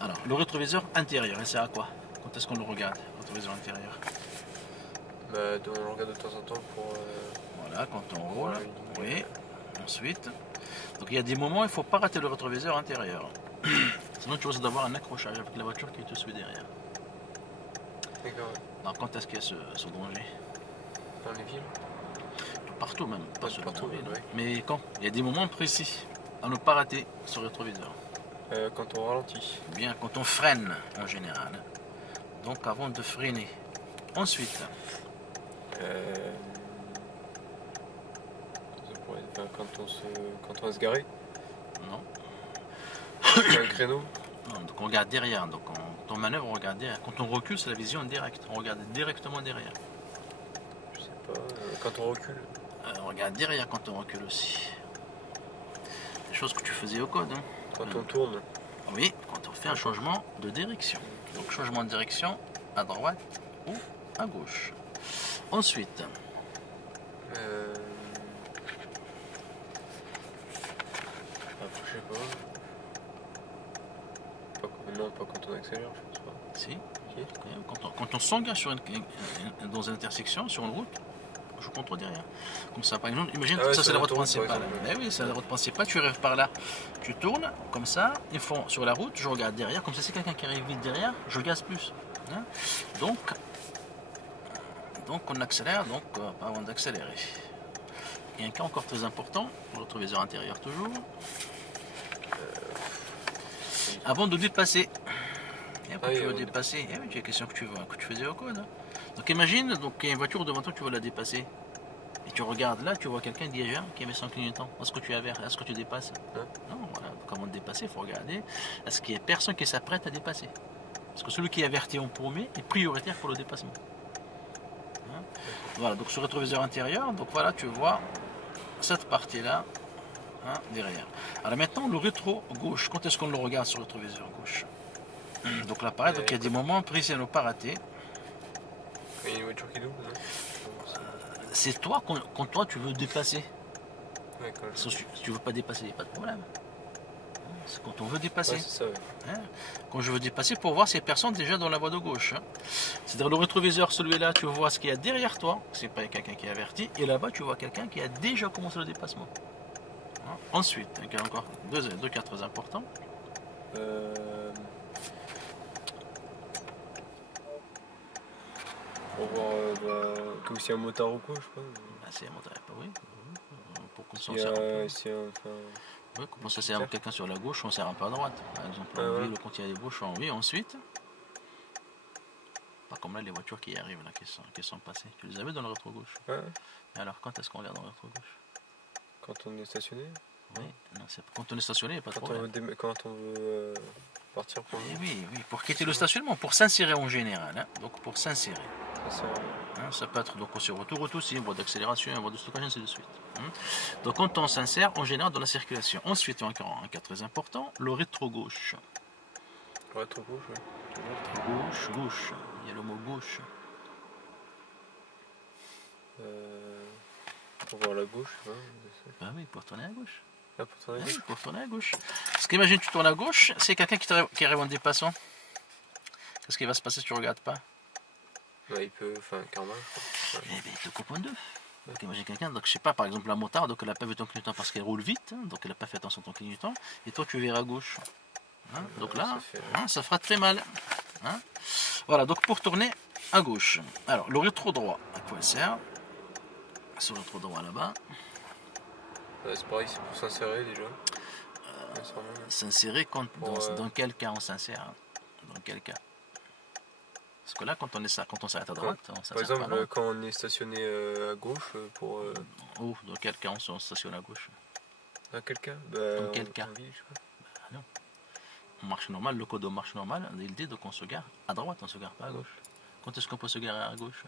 Alors, le rétroviseur intérieur, il sert à quoi? Quand est-ce qu'on le regarde, le rétroviseur intérieur? Bah, on le regarde de temps en temps pour. Voilà, quand on roule. Voilà, Oui. Ensuite. Donc, il y a des moments, il ne faut pas rater le rétroviseur intérieur. Sinon, tu risques d'avoir un accrochage avec la voiture qui te suit derrière. D'accord. Alors, quand est-ce qu'il y a ce danger? Dans les villes. Partout même, pas Ouais, seulement partout, en ville. ouais. Mais quand? Il y a des moments précis à ne pas rater ce rétroviseur. Quand on ralentit. Bien, quand on freine en général. Donc avant de freiner. Ensuite, Ça pourrait être, enfin, quand on va se garer. non. Il y a un créneau. Non, donc on regarde derrière. Donc quand on manœuvre, on regarde derrière. Quand on recule, c'est la vision directe. On regarde directement derrière. Je sais pas. Quand on recule. On regarde derrière quand on recule aussi. Des choses que tu faisais au code. Hein. Quand on tourne. Oui, quand on fait un changement de direction. Donc changement de direction à droite ou à gauche. Ensuite, Je sais pas. Non, pas quand on accélère, je pense pas. si, quand on s'engage dans une intersection, sur une route, je contrôle derrière. Comme ça, par exemple, imagine Ah ouais, ça c'est la route l'autoroute, principale. par Eh oui, c'est la route principale, tu arrives par là, tu tournes, comme ça, ils font sur la route, je regarde derrière, comme ça c'est quelqu'un qui arrive vite derrière, je gaz plus. Hein. Donc on accélère, pas avant d'accélérer. Il y a un cas encore très important, pour le rétroviseur intérieur toujours. Avant de dépasser. Et après, tu veux dépasser. Eh oui, c'est la question que tu faisais au code. Hein. Donc imagine, donc il y a une voiture devant toi, tu veux la dépasser. Et tu regardes là, tu vois quelqu'un déjà qui avait son clignotant. Est-ce que tu avertis? Est-ce que tu dépasses? Non, voilà. Donc avant de dépasser, il faut regarder. Est-ce qu'il y a personne qui s'apprête à dépasser? Parce que celui qui est averti en premier est prioritaire pour le dépassement. Hein. Voilà, donc sur le rétroviseur intérieur, donc voilà, tu vois cette partie-là. Hein, derrière. Alors maintenant, le rétro gauche, quand est-ce qu'on le regarde sur le rétroviseur gauche? Donc là, pareil, donc il y a des moments précis à ne pas rater. Il y a une voiture qui double, non? C'est toi, quand toi tu veux dépasser. Ouais, Si tu veux pas dépasser, il n'y a pas de problème. C'est quand on veut dépasser. Ouais, c'est ça, ouais. Hein, quand je veux dépasser, pour voir s'il y a personne déjà dans la voie de gauche. Hein. C'est-à-dire le rétroviseur, celui-là, tu vois ce qu'il y a derrière toi, c'est pas quelqu'un qui est averti, et là-bas, tu vois quelqu'un qui a déjà commencé le dépassement. Ensuite, il y a encore deux cas très importants. Pour voir que s'il y a un motard ou quoi, je sais pas. C'est un motard, oui. Pour qu'on s'en s'il y sert un peu. Oui, quand ça sert quelqu'un sur la gauche, on sert un peu à droite. Par exemple, en ville, quand il y a des bouchons, oui, ensuite. Pas comme là, les voitures qui y arrivent, là, qui sont passées. Tu les avais dans le rétro gauche. Ouais. Mais alors, quand est-ce qu'on regarde dans le rétro gauche? Quand on est stationné. Oui, non, quand on est stationné, il n'y a pas de problème. Quand on veut partir pour oui, pour quitter le stationnement, pour s'insérer en général. Hein. Donc, pour s'insérer. Hein, ça peut être donc aussi retour aussi, une voie d'accélération, une voie de stockage, ainsi de suite. Hein. Donc, quand on s'insère en général dans la circulation. Ensuite, encore un cas très important, le rétro-gauche. Rétro-gauche, oui. Gauche. Il y a le mot gauche. Pour voir la gauche, hein, Ben oui, pour tourner à gauche. Ah, pour tourner à gauche. Oui, pour tourner à gauche. Parce qu'imagine, tu tournes à gauche, c'est quelqu'un qui arrive en dépassant. Qu'est-ce qui va se passer si tu ne regardes pas? Il peut, karma. Eh bien, il te coupe en deux. Donc, imagine quelqu'un, donc je sais pas, par exemple la motarde, donc elle n'a pas vu ton clignotant parce qu'elle roule vite, hein, donc elle n'a pas fait attention à ton clignotant, et toi tu verras à gauche. Hein, donc là, ça fera très mal. Hein. Voilà, donc pour tourner à gauche. Alors, le rétro droit, à quoi il sert? Sur le rétro droit là-bas. C'est pareil, c'est pour s'insérer déjà. S'insérer dans quel cas on s'insère? Hein. Dans quel cas? Parce que là, quand on s'arrête à droite, on par exemple, quand on est stationné à gauche, pour. Dans quel cas on stationne à gauche? Dans quel cas? Dans quel cas? Non. On marche normal, le code on marche normal, il dit donc on se gare à droite, on se gare pas à gauche. Quand est-ce qu'on peut se garer à gauche?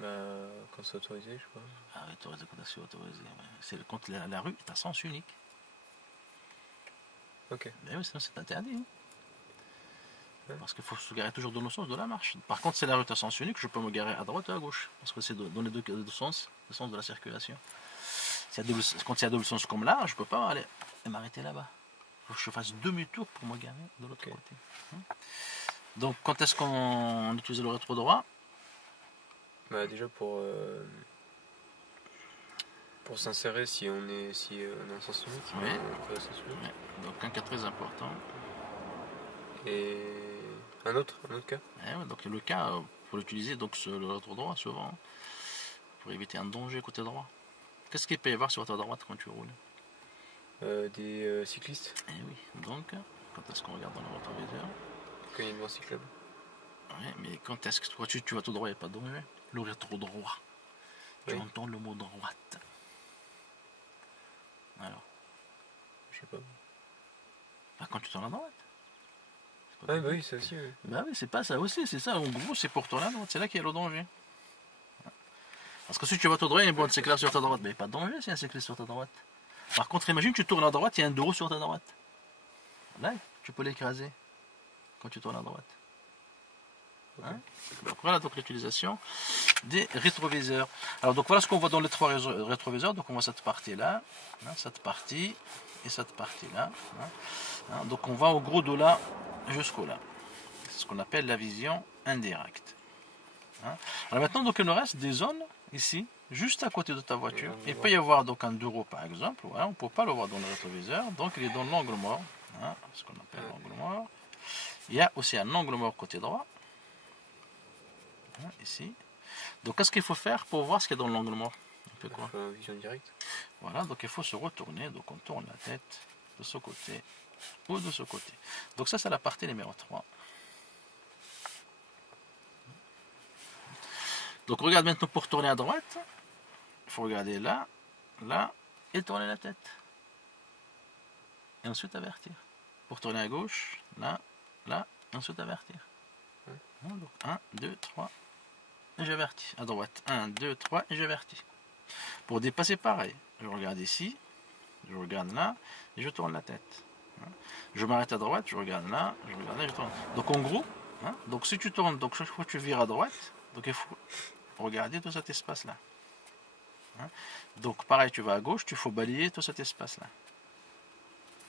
Quand c'est autorisé, je sais pas. Ah oui, autorisé quand c'est autorisé. C'est quand la rue est à sens unique. Ok. Mais oui, sinon c'est interdit. Hein. Ouais. Parce qu'il faut se garer toujours dans le sens de la marche. Par contre, c'est la rue à sens unique, je peux me garer à droite ou à gauche. Parce que c'est dans les deux sens, le sens de la circulation. Quand il y a double sens comme là, je peux pas aller et m'arrêter là-bas. faut que je fasse demi-tour pour me garer de l'autre côté. Donc quand est-ce qu'on utilise le rétro droit? Bah, déjà pour s'insérer si on est en sens unique. Oui. On peut sens unique. Ouais. Donc un cas très important. Et un autre cas. Ouais, donc le cas, faut l'utiliser donc sur le rétro droit souvent pour éviter un danger côté droit. Qu'est-ce qu'il peut y avoir sur ta droite quand tu roules? Des cyclistes. Eh oui, donc quand est-ce qu'on regarde dans le rétroviseur? Quand il y a une voie cyclable. Ouais, mais quand est-ce que tu vas tout droit, il n'y a pas de danger. Le rétro droit. Tu entends le mot droite. Alors. Je sais pas. Bah, quand tu tournes à droite. Ah bah oui, ça aussi. Oui. Bah oui, c'est pas ça aussi, c'est ça. En gros, c'est pour tourner à droite. C'est là qu'il y a le danger. Parce que si tu vas tout droit, il y a une bonne cycliste sur ta droite. Mais il n'y a pas de danger s'il y a un cycliste sur ta droite. Par contre, imagine, tu tournes à droite, il y a un deux roues sur ta droite. Là, tu peux l'écraser quand tu tournes à droite. Hein? Donc voilà donc l'utilisation des rétroviseurs. Alors donc voilà ce qu'on voit dans les trois rétroviseurs. Donc on voit cette partie là, hein, cette partie et cette partie là. Hein. Donc on va au gros de là jusqu'au là. C'est ce qu'on appelle la vision indirecte. Hein. Alors maintenant donc il nous reste des zones ici, juste à côté de ta voiture. Il peut y avoir donc un deux roues par exemple. Voilà, on ne peut pas le voir dans le rétroviseur. Donc il est dans l'angle mort. Hein, ce qu'on appelle l'angle mort. Il y a aussi un angle mort côté droit. Ici. Donc qu'est-ce qu'il faut faire pour voir ce qu'il y a dans l'angle mort? On fait quoi? Vision directe. Voilà, donc il faut se retourner, donc on tourne la tête de ce côté ou de ce côté. Donc ça c'est la partie numéro 3. Donc regarde maintenant pour tourner à droite, il faut regarder là, là, et tourner la tête. Et ensuite avertir. Pour tourner à gauche, là, là, et ensuite avertir. Donc 1, 2, 3. Et j'avertis. À droite, 1, 2, 3, et j'avertis. Pour dépasser, pareil. Je regarde ici, je regarde là, et je tourne la tête. Je m'arrête à droite, je regarde là, je regarde là, je tourne. Donc en gros, donc si tu tournes, donc chaque fois que tu vires à droite, donc il faut regarder tout cet espace-là. Donc pareil, tu vas à gauche, il faut balayer tout cet espace-là.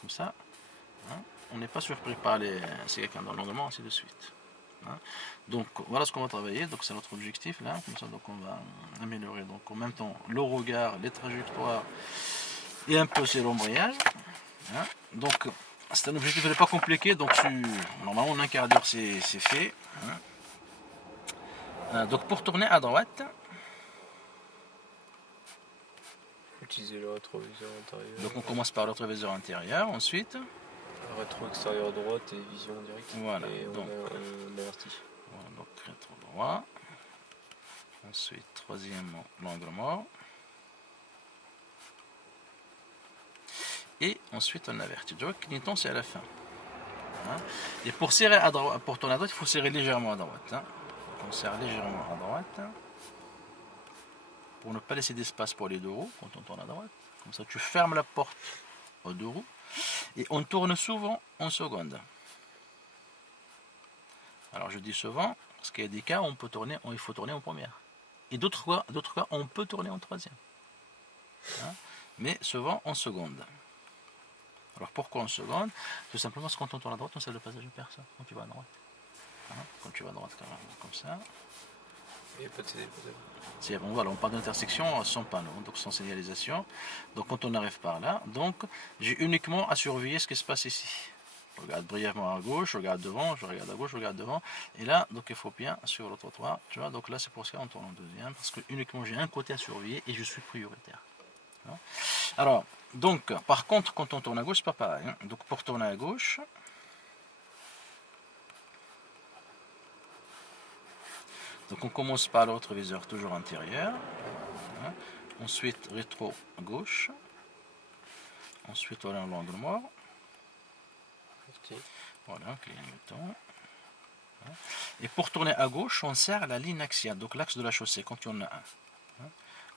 Comme ça, on n'est pas surpris par c'est quelqu'un dans l'endroit, ainsi de suite. Donc voilà ce qu'on va travailler, donc c'est notre objectif là, comme ça donc on va améliorer donc en même temps le regard, les trajectoires et un peu c'est l'embrayage. Donc c'est un objectif qui n'est pas compliqué, donc normalement en un quart d'heure c'est fait. Donc pour tourner à droite, utiliser le rétroviseur intérieur. Donc on commence par le rétroviseur intérieur, ensuite rétro extérieur droite et vision directe. Voilà, et donc on avertit. Voilà, donc rétro droit. Ensuite, troisièmement, l'angle mort. Et ensuite, on avertit. Tu vois, clignotant, c'est à la fin. Et pour serrer à droite, pour tourner à droite, il faut serrer légèrement à droite. On serre légèrement à droite. Pour ne pas laisser d'espace pour les deux roues quand on tourne à droite. Comme ça, tu fermes la porte aux deux roues. Et on tourne souvent en seconde. Alors je dis souvent, parce qu'il y a des cas où il faut tourner en première. Et d'autres cas, on peut tourner en troisième. Mais souvent en seconde. Alors pourquoi en seconde? Tout simplement parce que quand on tourne à droite, on sait le passage de personne. Quand tu vas à droite. Quand tu vas à droite, comme ça. Il n'y a pas de CD. Bon, voilà, on parle d'intersection sans panneau, donc sans signalisation. Donc quand on arrive par là, donc j'ai uniquement à surveiller ce qui se passe ici. Je regarde brièvement à gauche, je regarde devant, je regarde à gauche, je regarde devant. Et là, donc il faut bien sur le trottoir. Tu vois, donc là c'est pour ça qu'on tourne en deuxième, parce que uniquement j'ai un côté à surveiller et je suis prioritaire. Alors, donc, par contre, quand on tourne à gauche, c'est pas pareil. Donc pour tourner à gauche, donc on commence par le rétroviseur toujours antérieur, ensuite rétro gauche, ensuite on a l'angle mort, voilà, clignotant. Et pour tourner à gauche, on serre la ligne axiale, donc l'axe de la chaussée, quand il y en a un.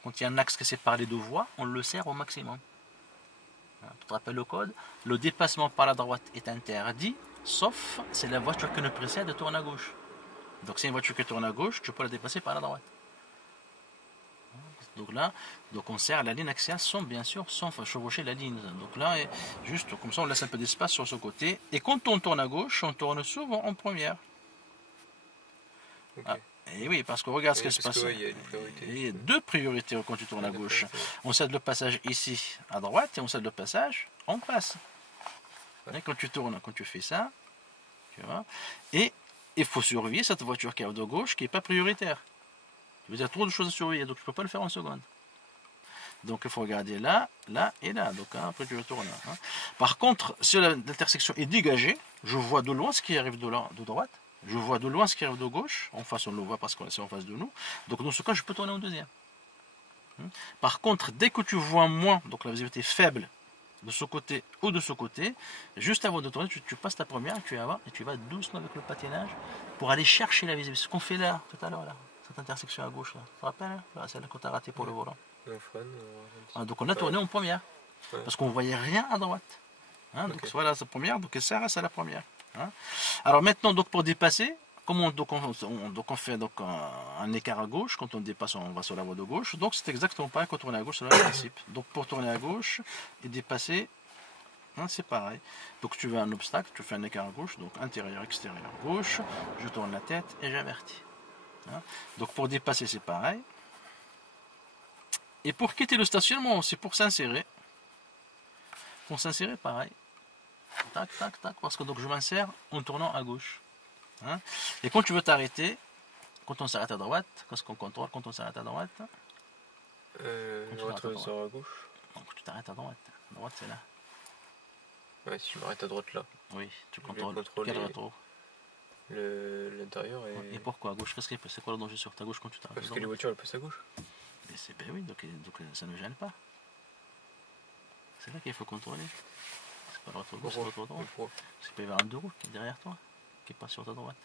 Quand il y a un axe qui sépare les deux voies, on le serre au maximum. Tu te rappelles le code? Le dépassement par la droite est interdit, sauf si la voiture qui nous précède tourne à gauche. Donc si une voiture qui tourne à gauche, tu peux la dépasser par la droite. Donc là, donc on serre la ligne axiale sans, bien sûr, sans chevaucher la ligne. Donc là, juste comme ça, on laisse un peu d'espace sur ce côté. Et quand on tourne à gauche, on tourne souvent en première. Ok. Ah, et oui, parce que regarde ce qui se passe. Ouais, il y a une priorité. Il y a deux priorités quand tu tournes à gauche. On cède le passage ici à droite et on cède le passage en face. Ouais. Et quand tu tournes, quand tu fais ça, tu vois, et il faut surveiller cette voiture qui arrive de gauche qui n'est pas prioritaire. Il y a trop de choses à surveiller, donc je ne peux pas le faire en seconde. Donc il faut regarder là, là et là. Donc hein, après tu retournes là. Hein. Par contre, si l'intersection est dégagée, je vois de loin ce qui arrive de droite. Je vois de loin ce qui arrive de gauche. En face, on le voit parce que c'est en face de nous. Donc dans ce cas, je peux tourner en deuxième. Par contre, dès que tu vois moins, donc la visibilité est faible de ce côté ou de ce côté, juste avant de tourner, tu passes ta première et tu vas doucement avec le patinage pour aller chercher la visibilité. Ce qu'on fait là, tout à l'heure, là, cette intersection à gauche, là. Tu te rappelles là, celle que tu as raté pour le volant. Donc on a tourné en première. Ouais. Parce qu'on ne voyait rien à droite. Hein, donc voilà sa première, donc ça reste à la première. Hein. Alors maintenant, donc pour dépasser, comment on fait donc un écart à gauche, quand on dépasse, on va sur la voie de gauche. Donc c'est exactement pareil quand on tourne à gauche, c'est le même principe. Donc pour tourner à gauche et dépasser, hein, c'est pareil. Donc tu veux un obstacle, tu fais un écart à gauche, donc intérieur, extérieur, gauche, je tourne la tête et j'avertis. Hein. Donc pour dépasser, c'est pareil. Et pour quitter le stationnement, c'est pour s'insérer. Pour s'insérer, pareil. Tac, tac, tac, parce que donc je m'insère en tournant à gauche. Hein. Et quand tu veux t'arrêter, quand on s'arrête à droite, qu'est-ce qu'on contrôle quand on s'arrête à droite? On à gauche. Donc tu t'arrêtes à droite. À droite, c'est là. Ouais, si je m'arrête à droite là. Oui, tu contrôles quel rétro? L'intérieur et... Et pourquoi à gauche? C'est quoi le danger sur ta gauche quand tu t'arrêtes? Parce que les voitures elles passent à gauche. Ben oui, donc ça ne gêne pas. C'est là qu'il faut contrôler. C'est pas le rétro gauche, c'est le rétro droit. C'est pas vers un deux roues qui est derrière toi, qui passe sur ta droite.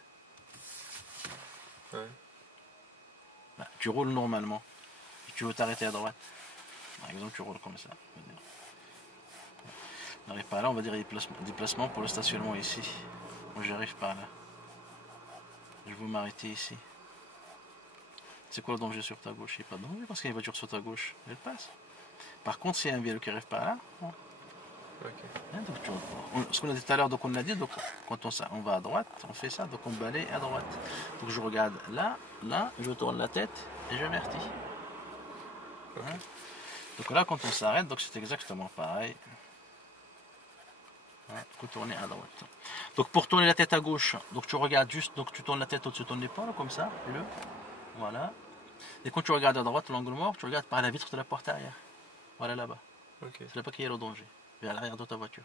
Ouais. Bah, tu roules normalement. Et tu veux t'arrêter à droite. Par exemple, tu roules comme ça. On n'arrive pas là, on va dire déplacement pour le stationnement ici. Moi j'arrive pas là. Je veux m'arrêter ici. C'est quoi le danger sur ta gauche? Il n'y a pas de danger parce qu'il y a une voiture sur ta gauche. Elle passe. Par contre, s'il y a un vélo qui arrive par là, bon. Okay. Donc, ce qu'on a dit tout à l'heure, donc on a dit, donc quand on va à droite, on fait ça, donc on balaye à droite. Donc je regarde là, là, je tourne la tête et j'avertis. Okay. Hein? Donc là, quand on s'arrête, donc c'est exactement pareil. Ouais, faut tourner à droite. Donc pour tourner la tête à gauche, donc tu regardes juste, donc tu tournes la tête au-dessus de ton épaule, comme ça, voilà. Et quand tu regardes à droite, l'angle mort, tu regardes par la vitre de la porte arrière. Voilà là-bas. Okay. C'est là-bas qu'il y a le danger. Vers l'arrière de ta voiture.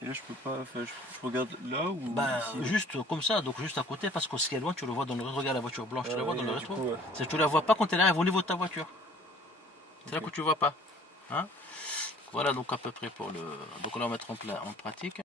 Et là je peux pas, enfin, je regarde là ou ici, juste comme ça, donc juste à côté, parce que ce qui est loin, tu le vois dans le rétro. Regarde la voiture blanche, tu la vois dans le rétro. Ouais. Tu la vois pas quand elle arrive au niveau de ta voiture. C'est là que tu vois pas. Hein? Voilà donc à peu près pour le. Donc on va mettre en pratique.